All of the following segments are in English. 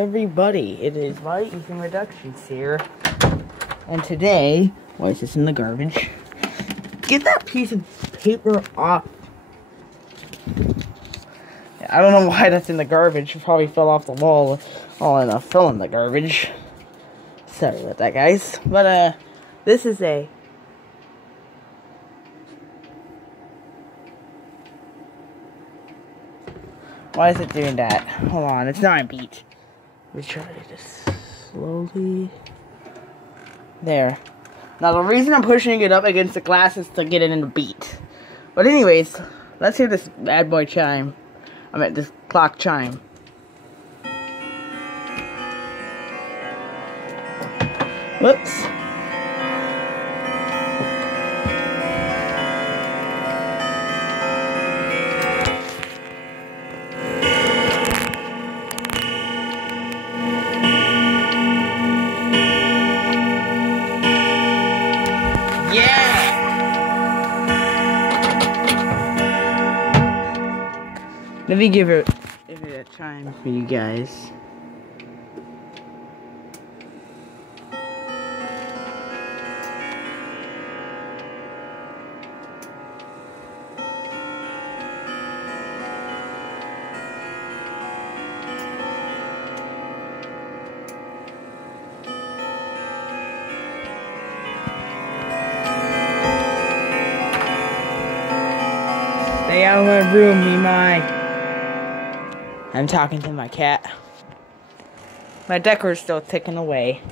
everybody, it is my Ethan Reductions here, and today, why is this in the garbage? Get that piece of paper off. I don't know why that's in the garbage. It probably fell off the wall. Oh, and it fell in the garbage. Sorry about that, guys. But, this is a... Why is it doing that? Hold on, it's not a beat. Let me try this slowly. There. Now, the reason I'm pushing it up against the glass is to get it in a beat. But anyways, let's hear this bad boy chime. I meant this clock chime. Whoops. Let me give it a chime for you guys. Stay out of my room, Mimai. I'm talking to my cat. My decor is still ticking away.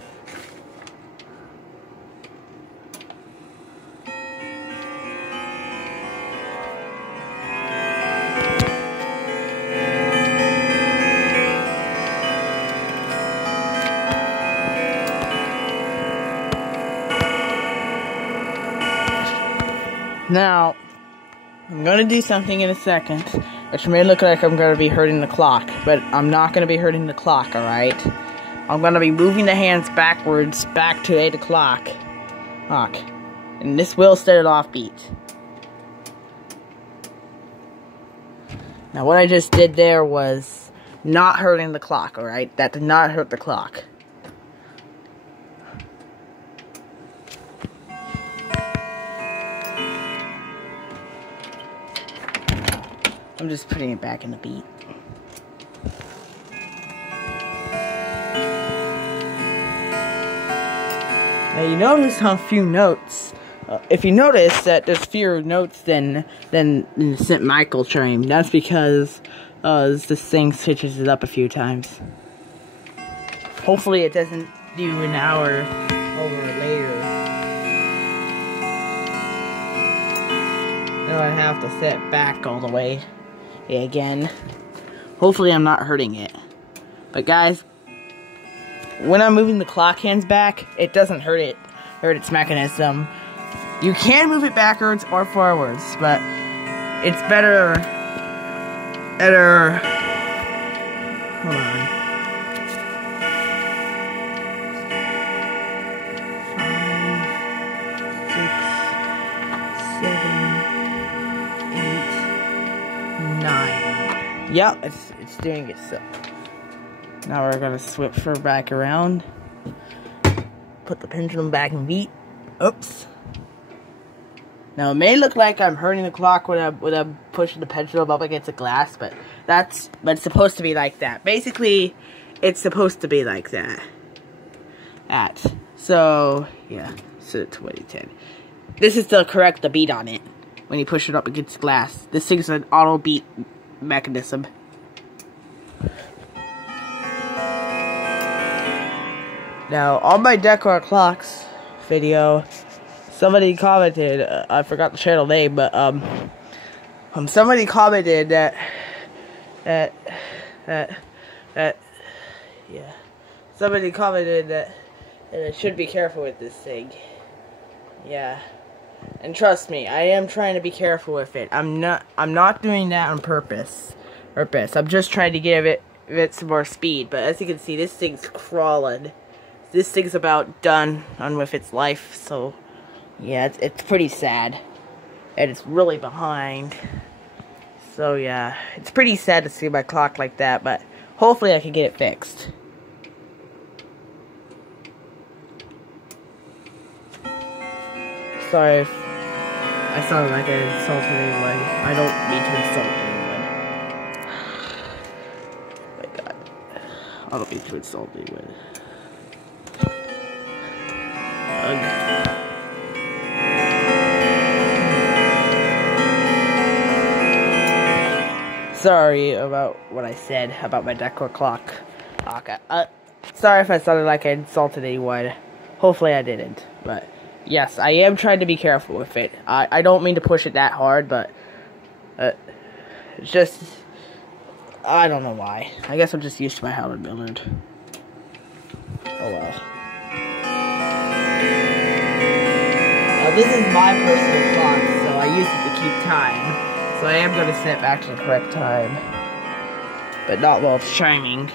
Now, I'm gonna do something in a second, which may look like I'm gonna be hurting the clock, but I'm not gonna be hurting the clock, alright? I'm gonna be moving the hands backwards, back to 8 o'clock. And this will set it off beat. Now, what I just did there was not hurting the clock, alright? That did not hurt the clock. I'm just putting it back in the beat. Now you notice how few notes. If you notice that there's fewer notes than the St. Michael chime, that's because this thing switches it up a few times. Hopefully it doesn't do an hour over later. Then I have to set back all the way. Again. Hopefully I'm not hurting it. But guys, when I'm moving the clock hands back, it doesn't hurt its mechanism. You can move it backwards or forwards, but it's better hold on. 5, 6, 7, 8, 9. Yep, it's doing it so. Now we're gonna switch her back around. Put the pendulum back in beat. Oops. Now it may look like I'm hurting the clock when I'm pushing the pendulum up against the glass, but it's supposed to be like that. Basically, it's supposed to be like that. So yeah, so 2010. This is to correct the beat on it when you push it up against the glass. This thing's an auto beat mechanism. Now, on my Decor Clocks video, somebody commented, I forgot the channel name, but, somebody commented that, somebody commented that I should be careful with this thing. Yeah. And trust me, I am trying to be careful with it. I'm not doing that on purpose. I'm just trying to give it some more speed, but as you can see, this thing's crawling. This thing's about done with its life, so yeah, it's pretty sad. And it's really behind. So yeah, it's pretty sad to see my clock like that, but hopefully I can get it fixed. Sorry if I sounded like I insulted anyone. I don't mean to insult anyone. Oh my god. I don't mean to insult anyone. Sorry about what I said about my decor clock. Okay. Sorry if I sounded like I insulted anyone. Hopefully I didn't. But yes, I am trying to be careful with it. I don't mean to push it that hard, but it's just, I don't know why. I guess I'm just used to my Howard Millard. Oh well. Now this is my personal clock, so I use it to keep time. So I am going to set it back to the correct time. But not while it's chiming.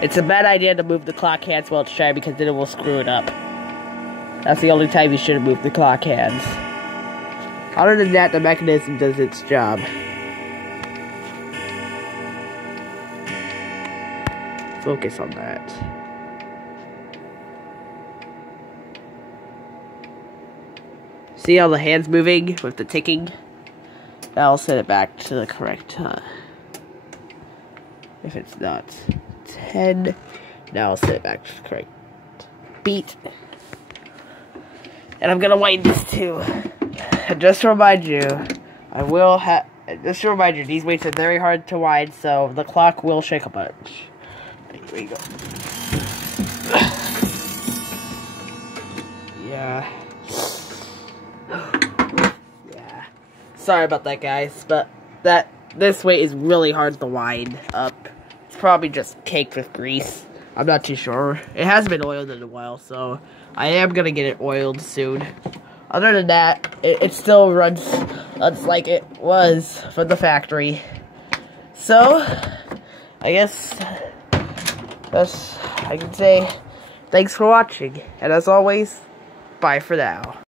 It's a bad idea to move the clock hands while it's chiming because then it will screw it up. That's the only time you should move the clock hands. Other than that, the mechanism does its job. Focus on that. See how the hand's moving with the ticking? I'll set it back to the correct time. If it's not 10, now I'll set it back to the correct beat. And I'm gonna wind this too. Just to remind you, these weights are very hard to wind, so the clock will shake a bunch. Here we go. Yeah. Sorry about that, guys, but this weight is really hard to wind up. It's probably just caked with grease. I'm not too sure. It hasn't been oiled in a while, so I am gonna get it oiled soon. Other than that, it still runs like it was from the factory. So, I guess I can say thanks for watching, and as always, bye for now.